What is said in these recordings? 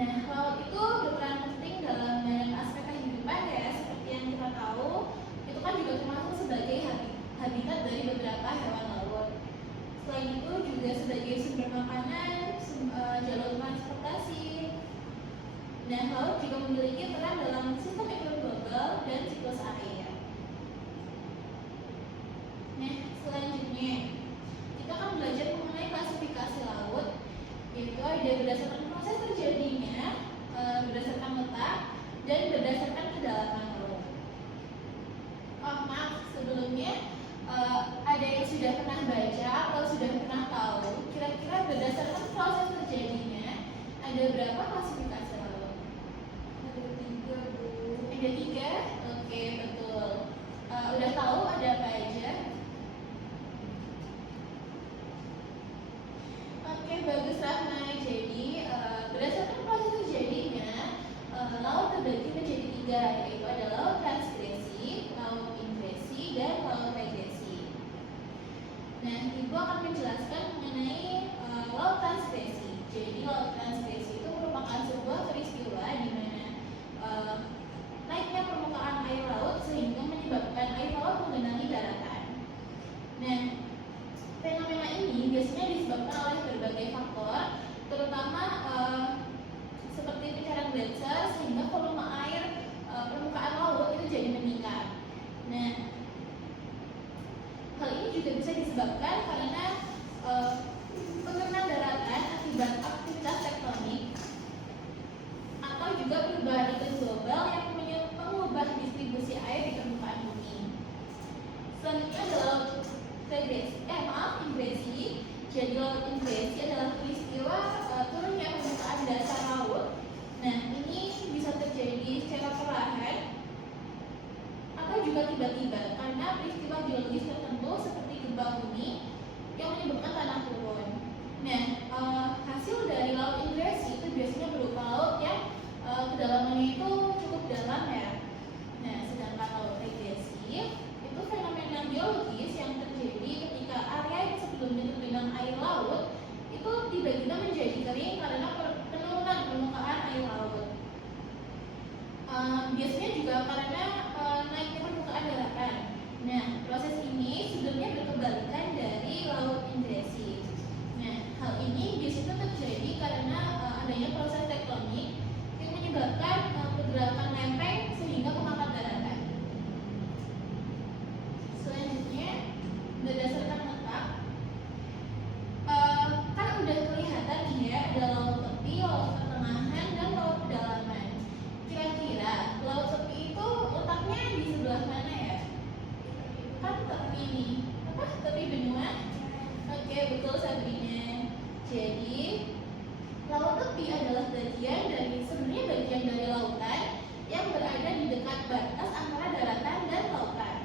Nah, laut itu berperan penting dalam banyak aspek kehidupan ya, seperti yang kita tahu, itu kan juga termasuk sebagai habitat dari beberapa hewan laut. Selain itu juga sebagai sumber makanan, jalur transportasi. Nah, laut juga memiliki peran dalam sistem iklim global dan siklus air. Nah, selanjutnya kita akan belajar mengenai klasifikasi laut, yaitu ada berdasarkan proses terjadinya, berdasarkan letak, dan berdasarkan kedalaman laut. Oh maaf, sebelumnya ada yang sudah pernah baca atau sudah pernah tahu kira-kira berdasarkan proses terjadinya ada berapa klasifikasi laut? Ada 3, Bu. Ada 3? Oke, betul. Udah tahu ada apa aja? Oke, bagus Rahma. Jadi berdasarkan proses terjadinya laut terbagi menjadi 3, yaitu ada laut transgresi, laut ingresi, dan laut regresi. Nah, Ibu akan menjelaskan mengenai laut transgresi. Jadi laut transgresi itu merupakan sebuah peristiwa di mana naiknya permukaan air laut sehingga menyebabkan air laut menggenangi daratan. Nah, fenomena ini biasanya disebabkan oleh berbagai faktor, terutama seperti pencarian gletser sehingga volume air permukaan laut itu jadi meningkat. Nah, hal ini juga bisa disebabkan karena penurunan daratan akibat aktivitas tektonik atau juga perubahan iklim global yang mengubah distribusi air di permukaan bumi. Selanjutnya ada laut ingresi. Jadi laut ingresi adalah peristiwa turunnya permukaan dasar laut. Nah, ini bisa terjadi secara perlahan atau juga tiba-tiba karena peristiwa geologis tertentu seperti gempa bumi yang menyebabkan tanah turun. Nah, hasil dari laut ingresi itu biasanya berupa laut yang kedalamannya itu cukup dalam ya. Nah, sedangkan laut regresi itu fenomena geologis yang terjadi ketika area yang sebelumnya tergenang air laut itu tiba-tiba menjadi kering karena penurunan permukaan air laut. Biasanya juga karena naiknya permukaan daratan. Nah, proses ini sebelumnya berkebalikan dari laut ingresi. Nah, hal ini biasanya terjadi karena adanya proses tektonik yang menyebabkan pergerakan lempeng sehingga mengangkat daratan. Selanjutnya, berdasarkan letak, kan udah kelihatan nih ya, ada laut tepi, laut pertengahan, dan laut pedalaman. Kira-kira laut tepi itu letaknya di sebelah mana ya? Kan tepi nih, apa? Tepi benua? Oke, betul Sabrina. Jadi laut tepi adalah sebenarnya bagian dari lautan yang berada di dekat batas antara daratan dan lautan.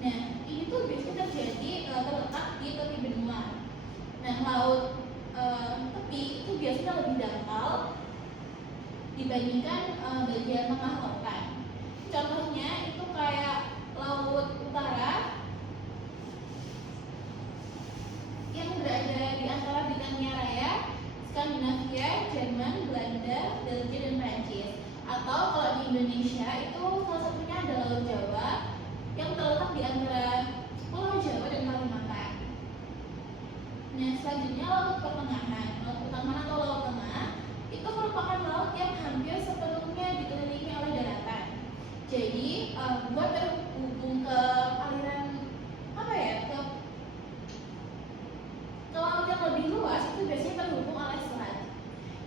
Nah, ini tuh biasanya terletak di tepi benua. Nah, laut tepi itu biasanya lebih dangkal dibandingkan bagian tengah lautan. Contohnya itu kayak laut utara yang berada di antara Britania Raya, Skandinavia, Jerman, Belanda, Belgia, dan Prancis. Atau kalau di Indonesia itu salah satunya ada Laut Jawa yang terletak di antara Pulau Jawa dan Kalimantan. Nah, selanjutnya laut pertengahan. Laut pertengahan atau laut tengah itu merupakan laut yang hampir sepenuhnya dikelilingi oleh daratan. Jadi buat terhubung ke aliran ke laut yang lebih luas itu biasanya terhubung oleh selat.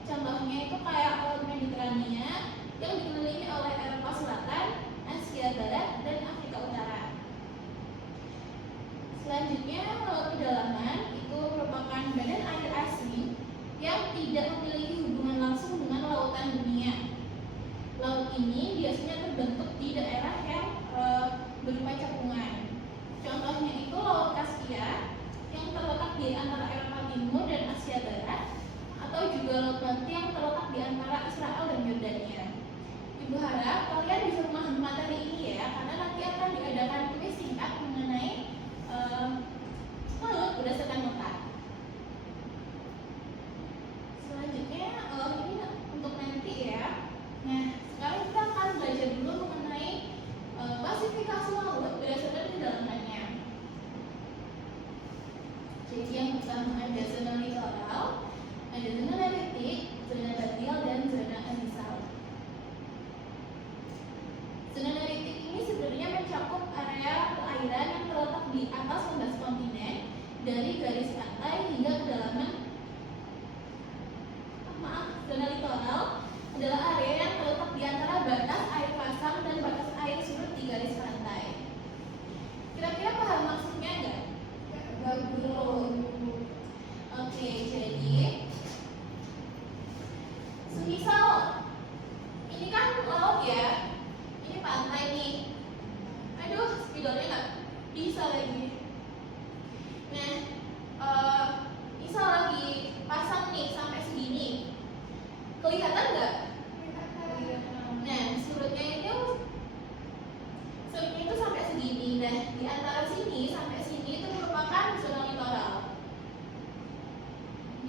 Contohnya itu kayak laut Mediterania yang dikelilingi oleh Eropa Selatan, Asia Barat, dan Afrika Utara. Selanjutnya, laut kedalaman itu merupakan badan air asing yang tidak memiliki hubungan langsung dengan lautan dunia. Laut ini biasanya terbentuk di daerah yang berupa cekungan. Contohnya itu Laut Kaspia yang terletak di antara Eropa Timur dan Asia Barat, atau juga Laut Baltik yang terletak di antara Israel dan Yordania. Ibu harap kalian bisa memahami materi ini ya, karena nanti akan diadakan kuis singkat mengenai laut berdasarkan letak. Selanjutnya ini untuk nanti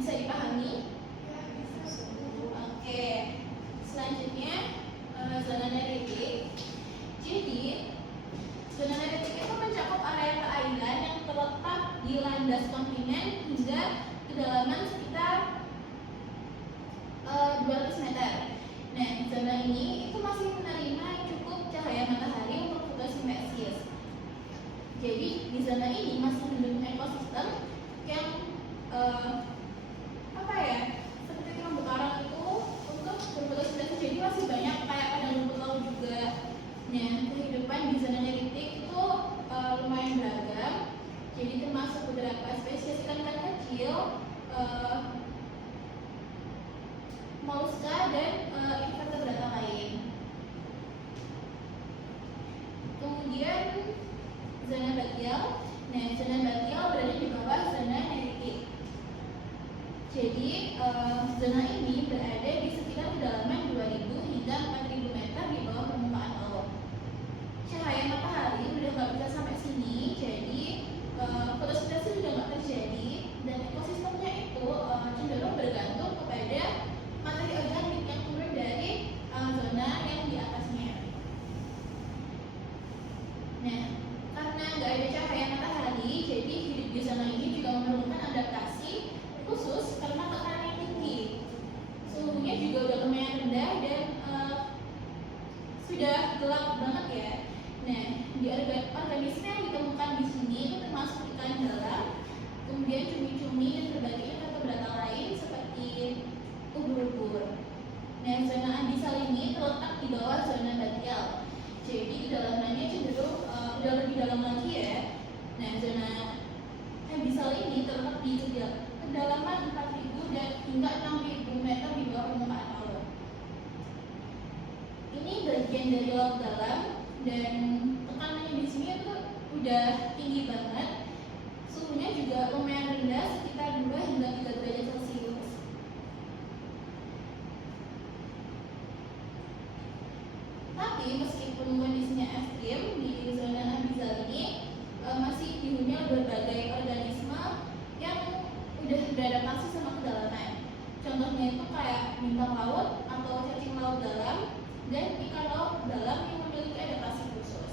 Bisa dipahami? Ya, bisa. Oke, selanjutnya zona neritik. Jadi, zona neritik itu mencakup area perairan yang terletak di landas kontinen hingga kedalaman sekitar 200 meter. Nah, zona ini itu masih menerima cukup cahaya matahari untuk fotosintesis. Jadi, di zona ini masih mendukung ekosistem yang seperti terumbu karang itu untuk berfotosintesis. Jadi masih banyak kayak padang rumput laut juga. Nah, kehidupan di zona neritik itu lumayan beragam. Jadi termasuk beberapa spesies ikan-ikan kecil, moluska dan invertebrata lain. Kemudian zona batial. Nah, zona batial berada di bawah zona neritik. Jadi zona ini berada di sekitar kedalaman 2000 hingga 4000 meter di bawah permukaan laut. Cahaya matahari udah nggak bisa sampai sini, jadi fotosintesis udah nggak terjadi dan ekosistemnya itu cenderung bergantung kepada materi organik yang turun dari zona yang di atasnya. Nah, karena nggak ada cahaya matahari, jadi hidup di zona ini juga memerlukan adaptasi khusus karena tekanan yang tinggi. Suhunya juga udah lumayan rendah dan sudah gelap banget ya. Nah, di organisme yang ditemukan di sini itu termasuk ikan dalam, kemudian cumi-cumi dan berbagai invertebrata lain seperti ubur-ubur. Nah, zona abisal ini terletak di bawah zona batial. Jadi kedalamannya cenderung udah lebih dalam lagi ya. Nah, zona abisal ini terletak di kedalaman 4000 dan hingga 6000 meter di bawah permukaan laut. Ini bagian dari laut dalam dan tekanannya di sini itu udah tinggi banget. Suhunya juga lumayan rendah, sekitar 2 hingga 3 derajat Celcius. Tapi meskipun kondisinya ekstrim di zona abisal ini masih dihuni berbagai organisme yang udah beradaptasi sama kedalaman. Contohnya itu kayak bintang laut atau cacing laut dalam dan ikan laut dalam yang memiliki adaptasi khusus.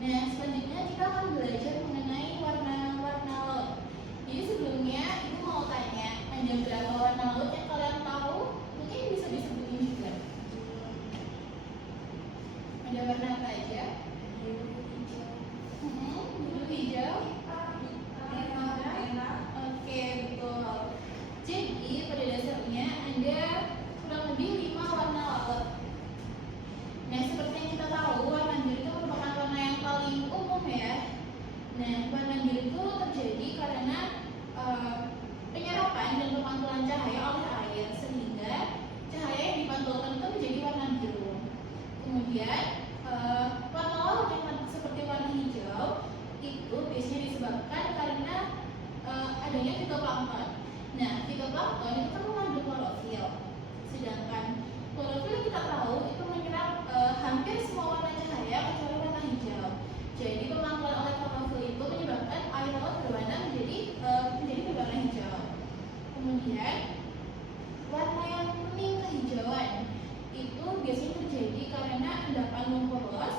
Nah, selanjutnya kita akan belajar mengenai warna-warna laut. Jadi sebelumnya ibu mau tanya, ada berapa warna laut yang kalian tahu? Mungkin bisa disebutin juga. Ada warna apa aja? Biru, hijau, merah. Oke, betul. Jadi pada dasarnya ada kurang lebih 5 warna laut. Nah, seperti yang kita tahu, warna biru itu merupakan warna yang paling umum ya. Nah, warna biru itu terjadi karena penyerapan dan pemantulan cahaya oleh air, sehingga cahaya yang dipantulkan itu menjadi warna biru. Kemudian warna laut yang seperti warna hijau itu biasanya disebabkan karena adanya fitoplankton. Nah, fitoplankton itu kan mengandung klorofil. Sedangkan klorofil kita tahu itu menyerap hampir semua warna cahaya kecuali warna hijau. Jadi pemantulan oleh klorofil itu menyebabkan air laut berwarna menjadi berwarna hijau. Kemudian warna yang kuning kehijauan itu biasanya terjadi karena endapan lumpur los,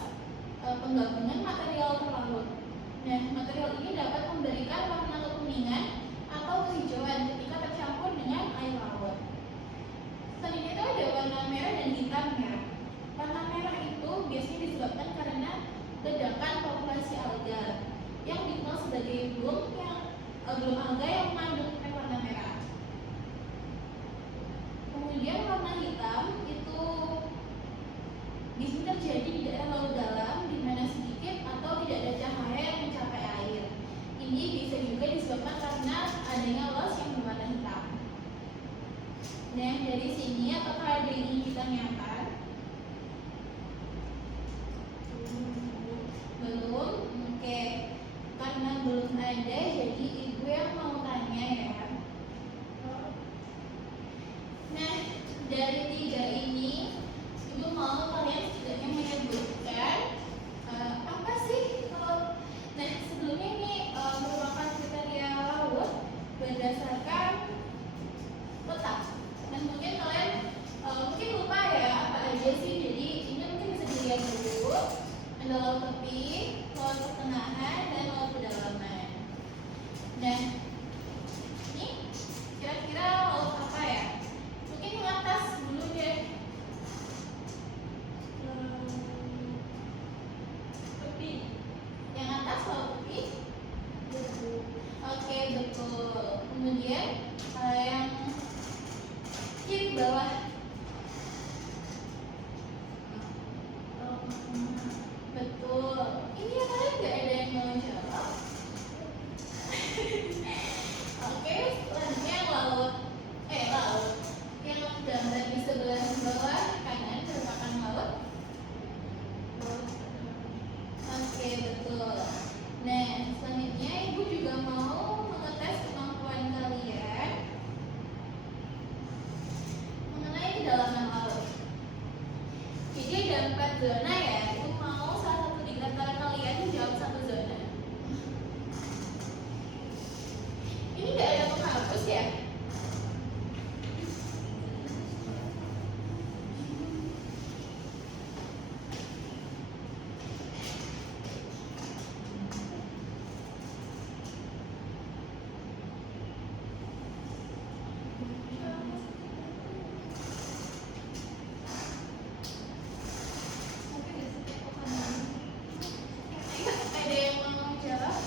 penggabungan material terlarut. Nah, material ini dapat memberikan warna kekuningan atau kehijauan ketika tercampur dengan air laut. Selanjutnya itu ada warna merah dan hitam ya. Warna merah itu biasanya disebabkan karena ledakan populasi alga yang dikenal sebagai belum alga yang mengandung warna merah. Kemudian warna hitam itu bisa terjadi di daerah laut dalam di mana sedikit atau tidak ada cahaya yang mencapai air. Ini bisa juga disebabkan karena adanya los yang berwarna hitam. Nah, dari sini apakah ada yang ingin kita tanyakan? Belum? Oke. Karena belum ada, jadi ibu yang mau tanya ya. Nah, dari 3 ini ibu mau kalian setidaknya menyebutkan apa sih kalau. Nah, sebelumnya ini merupakan kriteria Nah, ini kira-kira laut apa ya? Mungkin yang atas dulu deh. Tepi. Yang atas laut tepi. Oke, betul. Kemudian yang kiri bawah. Betul. Ini yang kalian nggak ada yang mau jawab. Oke, selanjutnya yang laut. Laut. Yang gambar di sebelah bawah kanan merupakan laut. Oke, betul. Nah, selanjutnya ibu juga mau mengetes kemampuan kalian mengenai kedalaman laut. Jadi ada 4 zona ya. Ibu mau salah satu di antara kalian menjawab satu zona. Ini nggak ada penghapus ya? Ada yang mau jawab?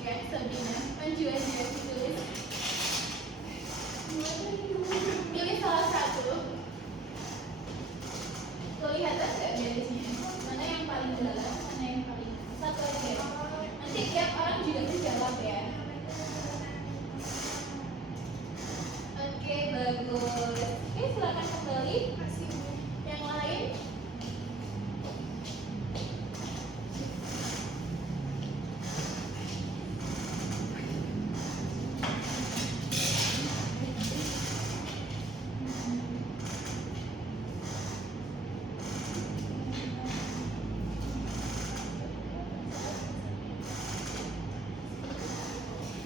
Ya, Sabrina. Maju aja ditulis. Pilih salah satu. Tuh lihat aja garisnya. Mana yang paling dalam, mana yang paling satu aja. Nanti tiap orang juga menjawab ya. Oke, bagus. Oke, silakan kembali. Yang lain.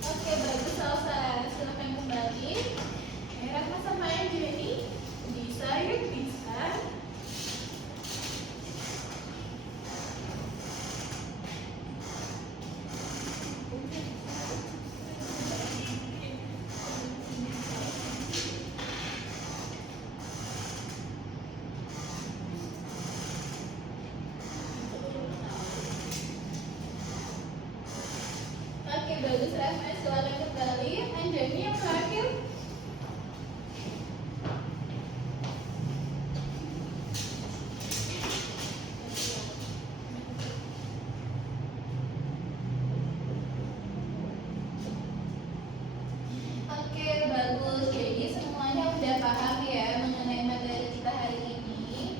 Oke, bagus Salsa. Silakan kembali. Rahma sama Jenny. Bisa yuk, bisa. Oke, bagus Rahma. Silakan kembali. Anjani yang terakhir. Oke, bagus. Jadi semuanya udah paham ya mengenai materi kita hari ini.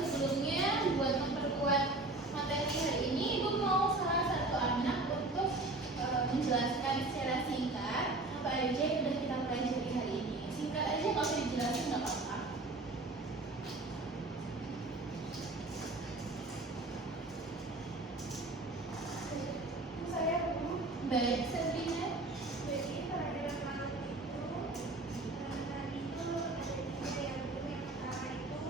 Sebelumnya buat memperkuat materi hari ini, Ibu mau salah satu anak untuk menjelaskan secara singkat apa aja yang udah kita pelajari hari ini. Singkat aja, kalau dijelasin nggak apa-apa. Saya dulu. Baik, Sabrina. Jadi perairan laut itu tadi itu ada 3 yang dulu. Yang pertama itu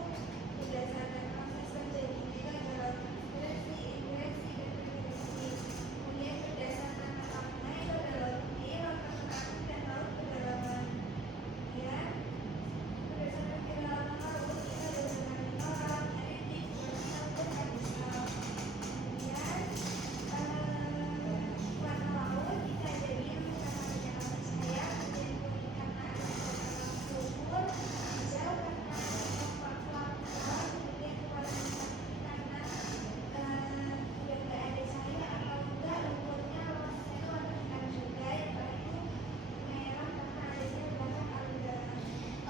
berdasarkan proses terjadinya adalah transgresi, ingresi, dan regresi. Kemudian berdasarkan letaknya itu ada laut di laut permukaan dan laut kedalaman. Kemudian berdasarkan kedalaman laut itu ada zona litoral, nyeritik, korsel, dan abyssal. Kemudian warna laut bisa jadi yang pertama hanya abu saya, kemudian kuning karena ada sulfur, hijau karena fluktual, kemudian warna karena udah nggak ada cahaya atau enggak lumpurnya luasnya itu warna hitam juga. Yang terakhir merah karena adanya ledakan aldebaran.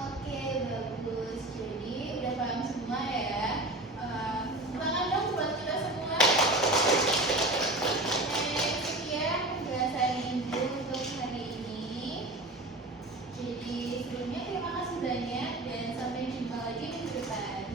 Oke, bagus. Jadi udah paham semua ya. Tangan dong buat kita semua. Sekian penjelasan Ibu untuk hari ini. Jadi sebelumnya terima kasih banyak dan sampai jumpa lagi minggu depan.